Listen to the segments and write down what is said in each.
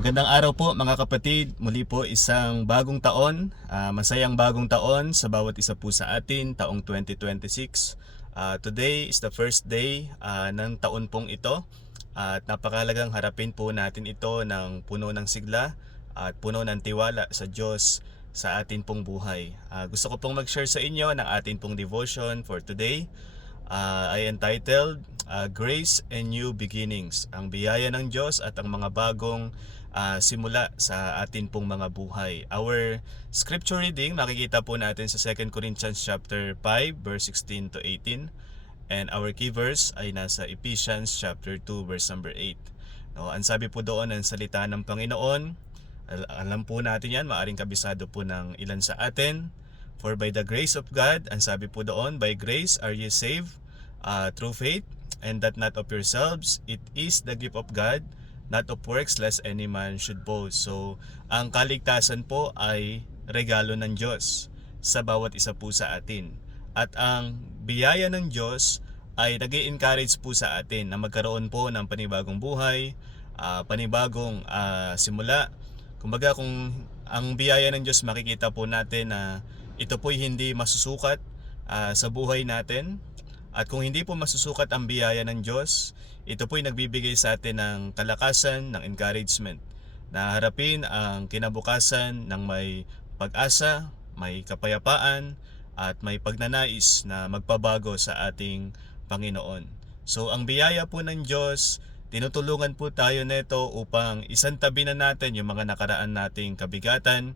Magandang araw po mga kapatid. Muli po isang bagong taon, masayang bagong taon sa bawat isa po sa atin, taong 2026. Today is the first day ng taon pong ito at napakahalagang harapin po natin ito ng puno ng sigla at puno ng tiwala sa Diyos sa atin pong buhay. Gusto ko pong mag-share sa inyo ng atin pong devotion for today. I entitled Grace and New Beginnings, ang biyaya ng Diyos at ang mga bagong simula sa atin pong mga buhay. Our scripture reading makikita po natin sa 2 Corinthians chapter 5 verse 16 to 18, and our key verse ay nasa Ephesians chapter 2 verse number 8. No, ang sabi po doon ng salita ng Panginoon, alam po natin yan, maaring kabisado po ng ilan sa atin. For by the grace of God, ang sabi po doon, by grace are ye saved through faith, and that not of yourselves, it is the gift of God, not of works, lest any man should boast. So, ang kaligtasan po ay regalo ng Diyos sa bawat isa po sa atin. At ang biyaya ng Diyos ay nag-i-encourage po sa atin na magkaroon po ng panibagong buhay, panibagong simula. Kumbaga, kung ang biyaya ng Diyos, makikita po natin na ito po'y hindi masusukat sa buhay natin. At kung hindi po masusukat ang biyaya ng Diyos, ito po'y nagbibigay sa atin ng kalakasan, ng encouragement, na harapin ang kinabukasan ng may pag-asa, may kapayapaan, at may pagnanais na magpabago sa ating Panginoon. So ang biyaya po ng Diyos, tinutulungan po tayo nito upang isantabi na natin yung mga nakaraan nating kabigatan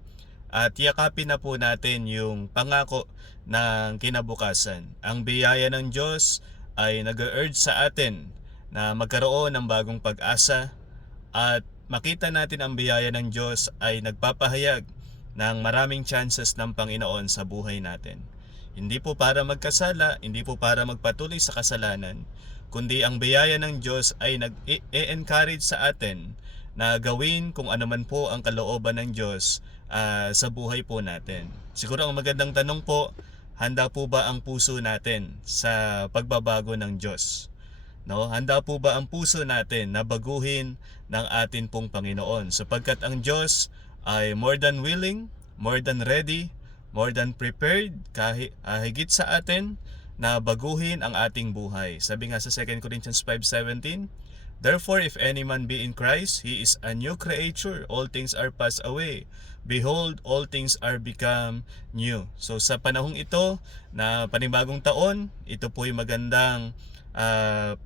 at yakapin na po natin yung pangako ng kinabukasan. Ang biyaya ng Diyos ay nag-urge sa atin na magkaroon ng bagong pag-asa, at makita natin ang biyaya ng Diyos ay nagpapahayag ng maraming chances ng Panginoon sa buhay natin. Hindi po para magkasala, hindi po para magpatuloy sa kasalanan, kundi ang biyaya ng Diyos ay nag-e-encourage sa atin na gawin kung ano man po ang kalooban ng Diyos sa buhay po natin. Siguro ang magandang tanong po, handa po ba ang puso natin sa pagbabago ng Diyos? No, handa po ba ang puso natin na baguhin ng atin pong Panginoon? Sapagkat ang Diyos ay more than willing, more than ready, more than prepared, kahit higit sa atin na baguhin ang ating buhay. Sabi nga sa 2 Corinthians 5:17, therefore, if any man be in Christ, he is a new creature. All things are passed away. Behold, all things are become new. So sa panahong ito na panibagong taon, ito po'y magandang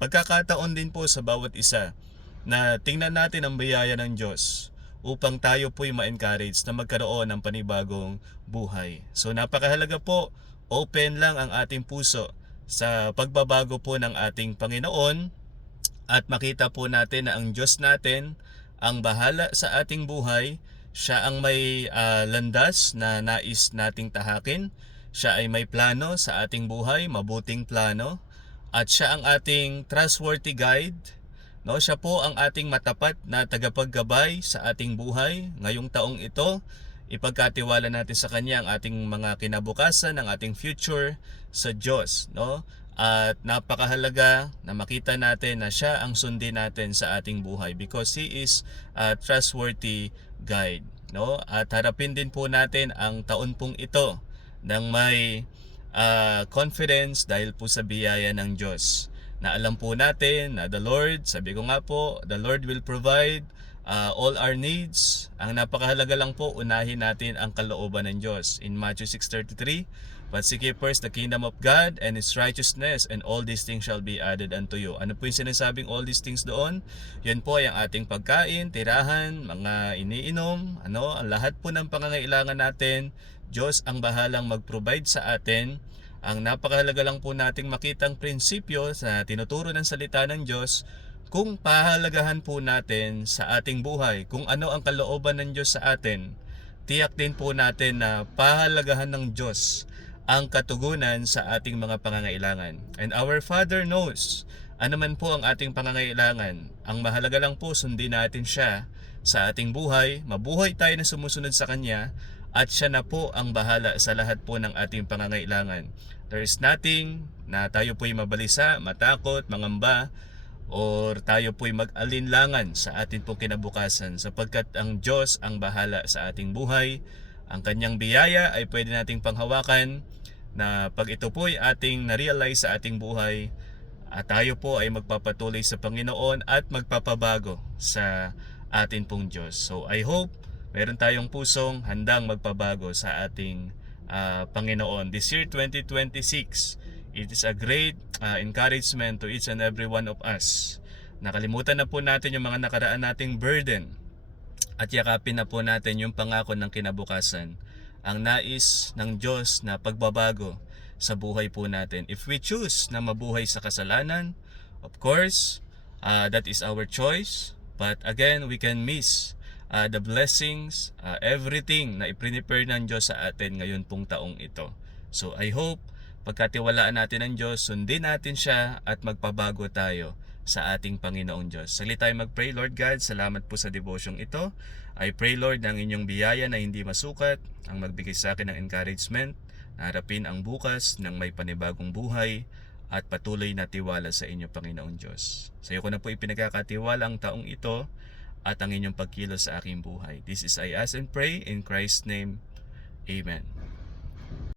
pagkakataon din po sa bawat isa na tingnan natin ang biyaya ng Diyos upang tayo po'y ma-encourage na magkaroon ng panibagong buhay. So napakahalaga po, open lang ang ating puso sa pagbabago po ng ating Panginoon, at makita po natin na ang Diyos natin ang bahala sa ating buhay. Siya ang may landas na nais nating tahakin. Siya ay may plano sa ating buhay, mabuting plano. At siya ang ating trustworthy guide. No, siya po ang ating matapat na tagapaggabay sa ating buhay. Ngayong taong ito, ipagkatiwala natin sa Kanya ang ating mga kinabukasan, ang ating future sa Diyos. No? At napakahalaga na makita natin na siya ang sundin natin sa ating buhay because He is a trustworthy guide. No? At harapin din po natin ang taon pong ito ng may confidence dahil po sa biyaya ng Diyos. Na alam po natin na the Lord, sabi ko nga po, the Lord will provide all our needs. Ang napakahalaga lang po, unahin natin ang kalooban ng Diyos. In Matthew 6:33, but seek ye first the kingdom of God and His righteousness, and all these things shall be added unto you. Ano po yung sinasabing all these things doon? Yan po ay ang ating pagkain, tirahan, mga iniinom, ang lahat po ng pangangailangan natin, Diyos ang bahalang mag-provide sa atin. Ang napakahalaga lang po nating makitang prinsipyo sa tinuturo ng salita ng Diyos, kung pahalagahan po natin sa ating buhay, kung ano ang kalooban ng Diyos sa atin, tiyak din po natin na pahalagahan ng Diyos ang katugunan sa ating mga pangangailangan. And our Father knows, ano man po ang ating pangangailangan, ang mahalaga lang po sundin natin siya sa ating buhay, mabuhay tayo na sumusunod sa Kanya, at siya na po ang bahala sa lahat po ng ating pangangailangan. There is nothing na tayo po'y mabalisa, matakot, mangamba, or tayo po'y mag-alinlangan sa atin pong kinabukasan, sapagkat ang Diyos ang bahala sa ating buhay. Ang kanyang biyaya ay pwede nating panghawakan, na pag ito po'y ating na-realize sa ating buhay, at tayo po ay magpapatuloy sa Panginoon at magpapabago sa atin pong Diyos. So I hope meron tayong pusong handang magpabago sa ating Panginoon. This year 2026, it is a great encouragement to each and every one of us. Nakalimutan na po natin yung mga nakaraan nating burden at yakapin na po natin yung pangako ng kinabukasan, ang nais ng Diyos na pagbabago sa buhay po natin. If we choose na mabuhay sa kasalanan, of course, that is our choice. But again, we can miss the blessings, everything na i-prepare ng Diyos sa atin ngayon pong taong ito. So I hope, pagkatiwalaan natin ang Diyos, sundin natin siya at magpabago tayo sa ating Panginoong Diyos. Saglit tayo mag-pray. Lord God, salamat po sa devosyong ito. I pray, Lord, ng inyong biyaya na hindi masukat ang magbigay sa akin ng encouragement na harapin ang bukas ng may panibagong buhay at patuloy na tiwala sa inyo, Panginoong Diyos. Sa iyo ko na po ipinagkakatiwala ang taong ito at ang inyong pagkilos sa aking buhay. This is I ask and pray in Christ's name. Amen.